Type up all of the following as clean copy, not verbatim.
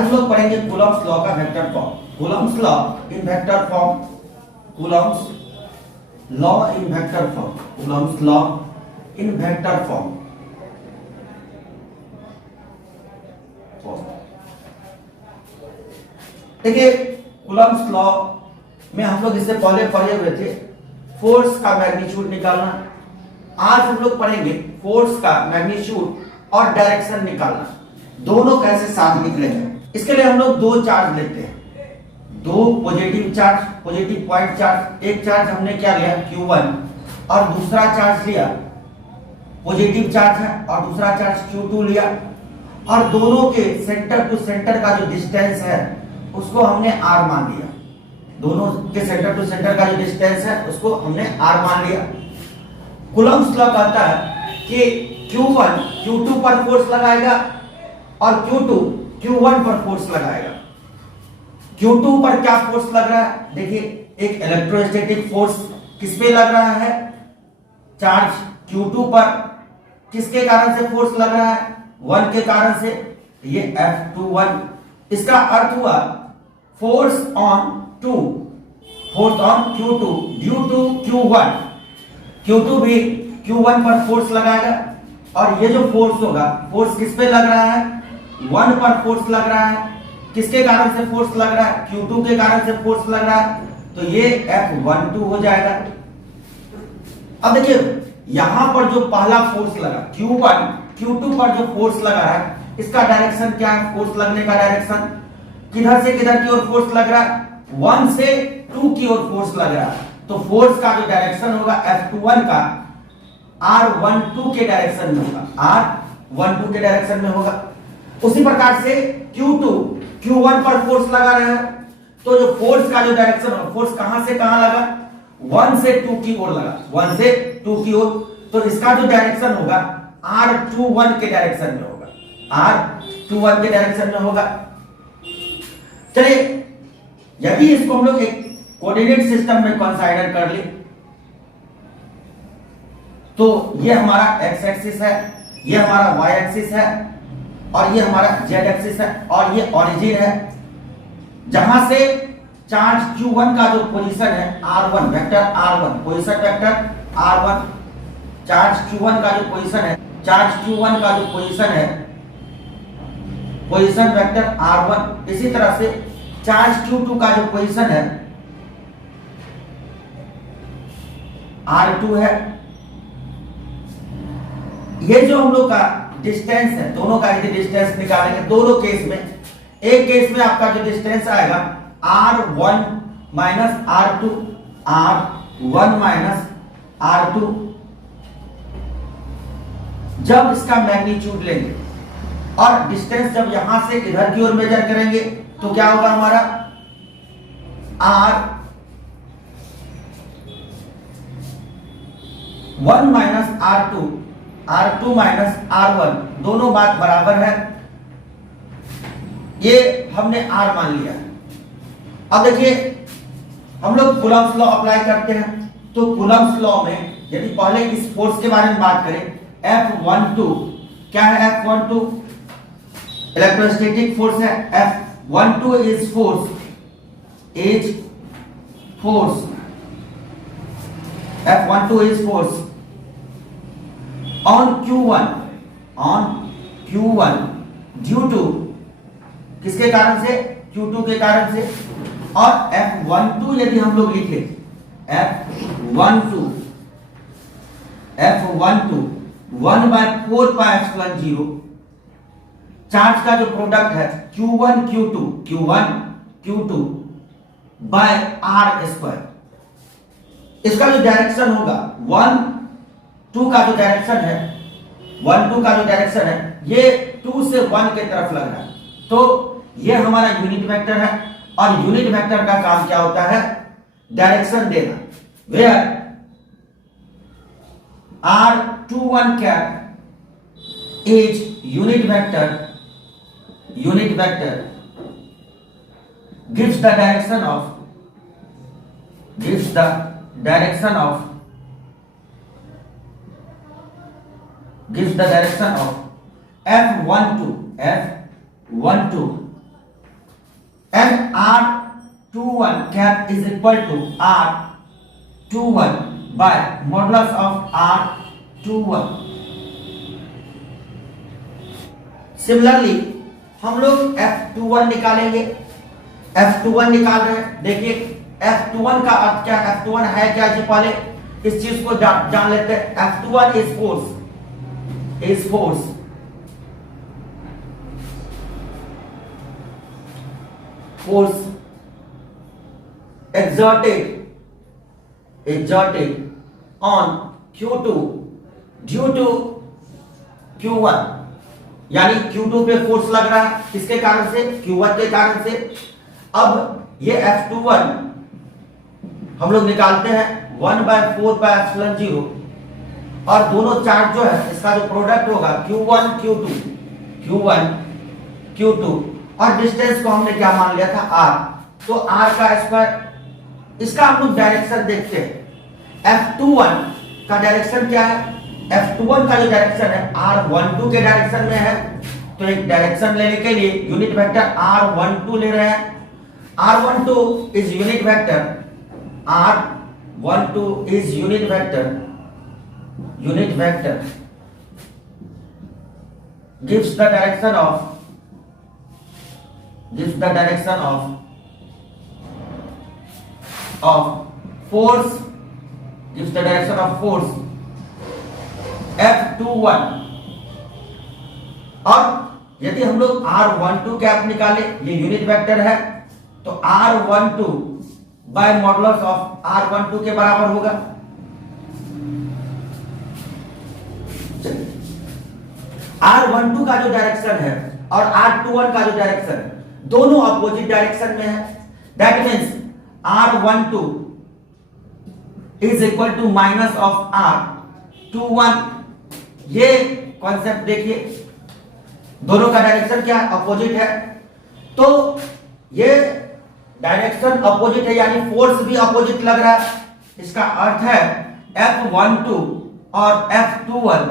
आज हम लोग पढ़ेंगे कूलॉम्स लॉ का vector form. Coulomb's law in vector form, Coulomb's law in vector form, Coulomb's law in vector form. देखिए Coulomb's law में हम लोग इससे पहले पढ़े हुए थे फोर्स का मैग्नीट्यूड निकालना। आज हम लोग पढ़ेंगे फोर्स का मैग्नीट्यूड और डायरेक्शन निकालना, दोनों कैसे साथ निकलेंगे। इसके लिए हम लोग दो चार्ज लेते हैं, दो positive charge, positive point charge. एक चार्ज हमने क्या लिया Q1 और दूसरा चार्ज लिया पॉजिटिव चार्ज है और दूसरा चार्ज Q2 लिया, और दोनों के सेंटर टू सेंटर का जो डिस्टेंस है उसको हमने R मान लिया। दोनों के सेंटर टू सेंटर का जो डिस्टेंस है उसको हमने R मान लिया। कूलॉम्स लॉ कहता है कि Q1 Q2 पर फोर्स लगाएगा और Q2 Q1 पर फोर्स लगाएगा। Q2 पर क्या फोर्स लग रहा है? देखिए एक इलेक्ट्रोस्टैटिक फोर्स किस पे लग रहा है? चार्ज Q2 पर। किसके कारण से फोर्स लग रहा है? 1 के कारण से, ये F21। इसका अर्थ हुआ force on Q2 due to Q1। Q2 भी Q1 पर फोर्स लगाएगा और ये जो फोर्स होगा, फोर्स किस पे लग रहा है? 1 पर फोर्स लग रहा है। किसके कारण से फोर्स लग रहा है? Q2 के कारण से फोर्स लग रहा है, तो ये F12 हो जाएगा। अब देखिए यहां पर जो पहला फोर्स लगा Q1 Q2 पर जो फोर्स लगा है, इसका डायरेक्शन क्या है? फोर्स लगने का डायरेक्शन किधर से किधर की ओर फोर्स लग रहा है? 1 से 2 की ओर फोर्स लग रहा है। तो फोर्स का जो डायरेक्शन होगा F21 का R12 के डायरेक्शन में होगा, R12 के डायरेक्शन में होगा। उसी प्रकार से Q2 Q1 पर फोर्स लगा रहा है, तो जो फोर्स का जो डायरेक्शन होगा, फोर्स कहां से कहां लगा? 1 से 2 की ओर लगा, 1 से 2 की ओर। तो इसका जो डायरेक्शन होगा R21 के डायरेक्शन में होगा, R21 के डायरेक्शन में होगा। चलिए यदि इसको हम लोग एक कोऑर्डिनेट सिस्टम में कंसीडर कर ले, तो ये हमारा x एक्सिस है, ये हमारा y एक्सिस है और ये हमारा z एक्सिस है और ये ओरिजिन है। जहां से चार्ज Q1 का जो पोजीशन है R1 vector R1, position vector R1, charge Q1 का जो पोजीशन है, चार्ज Q1 का जो पोजीशन है, पोजीशन वेक्टर R1। इसी तरह से चार्ज Q2 का जो पोजीशन है R2 है। ये जो हम लोग का डिस्टेंस है, दोनों का यदि डिस्टेंस निकालेंगे, दोनों केस में, एक केस में आपका जो डिस्टेंस आएगा R1 minus R2, R1 minus R2। जब इसका मैग्नीट्यूड लेंगे और डिस्टेंस जब यहां से इधर की ओर मेजर करेंगे, तो क्या होगा हमारा R1 minus R2, R2 minus R1, दोनों बात बराबर है। ये हमने R मान लिया। अब देखिए हम लोग कूलॉम्स लॉ अप्लाई करते हैं, तो कूलॉम्स लॉ में यदि पहले इस फोर्स के बारे में बात करें, F12 क्या है? F12 इलेक्ट्रोस्टैटिक फोर्स है। F12 is force, F12 is force on Q1 due to, किसके कारण से? Q2 के कारण से। और F12 यदि हम लोग लिखे F12 1/4 पाई एप्सिलॉन 0, चार्ज का जो प्रोडक्ट है Q1 Q2 bye R square. इसका जो डायरेक्शन होगा 1 2 का जो डायरेक्शन है, 1 2 का जो डायरेक्शन है, ये 2 से 1 के तरफ लग रहा है। तो ये हमारा यूनिट वेक्टर है और यूनिट वेक्टर का काम क्या होता है? डायरेक्शन देना। Where R21 cap is unit vector gives the direction of F12 and R21 cap is equal to R21 by modulus of R21. Similarly हम लोग F21 निकालेंगे। F21 निकाल रहे हैं, देखिए F21 का अर्थ क्या है, F21 है क्या जी, पहले इस चीज को जान लेते हैं। F21 is force, force exerted on Q2 due to Q1, यानी Q2 पे फोर्स लग रहा है, किसके कारण से, Q1 के कारण से। अब ये F21 हम लोग निकालते हैं 1/4/0, और दोनों चार्ज जो है इसका जो प्रोडक्ट होगा Q1 Q2, और डिस्टेंस को हमने क्या मान लिया था, R, तो R का स्क्वायर। इसका हम लोग डायरेक्शन देखते हैं। F21 का डायरेक्शन क्या है, F21 का जो डायरेक्शन है R12 के डायरेक्शन में है, तो एक डायरेक्शन लेने के लिए यूनिट वेक्टर R12 ले रहे हैं। R12 is unit vector, R12 is unit vector gives the direction of force, F21। और यदि हम लोग R12 कैप निकाले, ये यूनिट वेक्टर है, तो R12 bye modulus of R12 के बराबर होगा। R12 का जो डायरेक्शन है और R21 का जो डायरेक्शन है, दोनों अपोजिट डायरेक्शन में है। That means R12 is equal to minus of R21। ये कॉन्सेप्ट देखिए, दोनों का डायरेक्शन क्या है, अपोजिट है, तो ये डायरेक्शन अपोजिट है, यानी फोर्स भी अपोजिट लग रहा है। इसका अर्थ है F12 और F21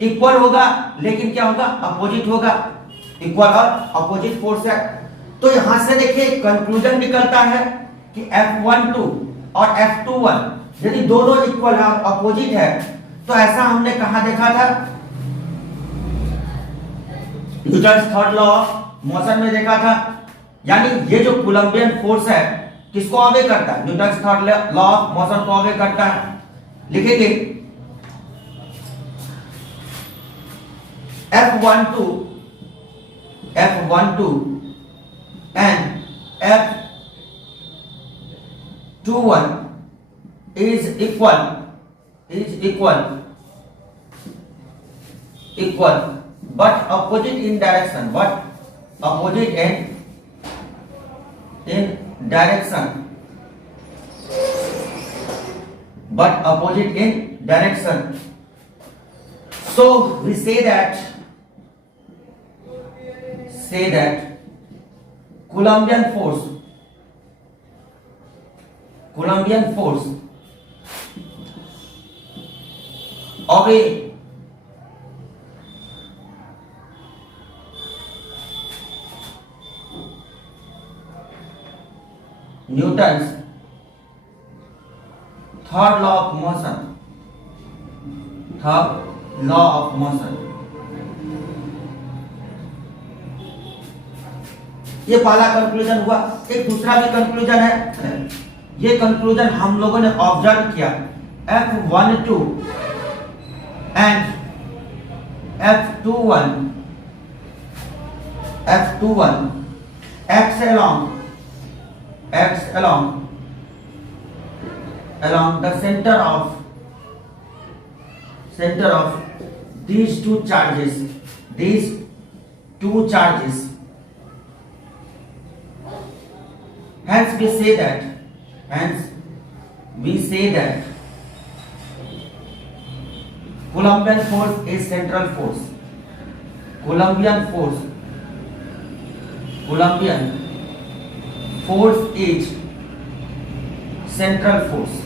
इक्वल होगा, लेकिन क्या होगा, अपोजिट होगा। इक्वल और अपोजिट फोर्स है, तो यहां से देखिए कंक्लूजन निकलता है कि F12 और F21 यदि दोनों इक्वल है और अपोजिट है, तो ऐसा हमने कहां देखा था, Newton's third law of motion में देखा था। यानी ये जो कोलंबियन फोर्स है किसको ऑबे करता है, Newton's third law of motion को ऑबे करता है। लिखेंगे F12 and F21 is equal, but opposite in direction, so we say that Coulombian force obey Newton's third law of motion, ये पहला कंक्लूजन हुआ। एक दूसरा भी कंक्लूजन है, ये कंक्लूजन हम लोगों ने ऑब्जर्व किया। F12 and F21 acts along the center of these two charges, hence we say that Coulombian force is central force. Coulombian force is central force.